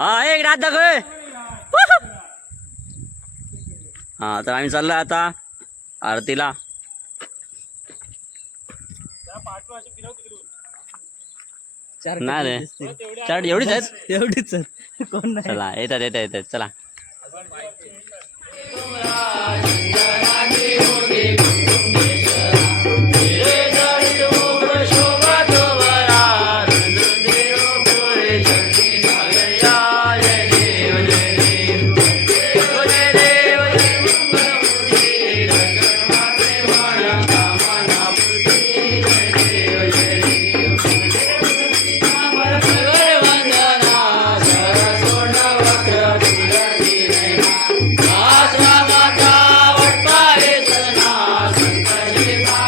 हा एक रात दाखव हा तर आम्ही चाललोय आता आरतीला. नाही रे. चार एवढीच आहेत? एवढीच कोण नाही? चला येतात येतात येतात. चला. Really.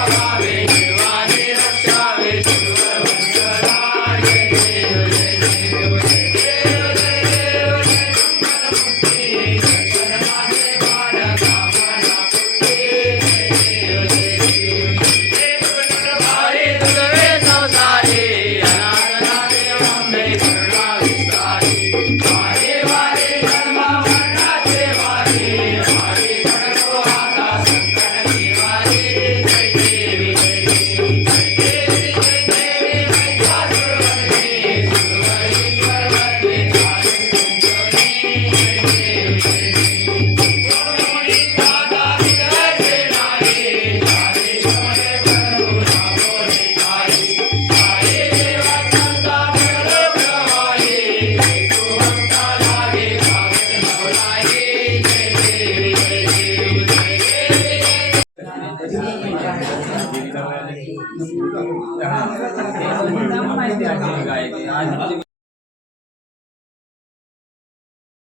गायते आज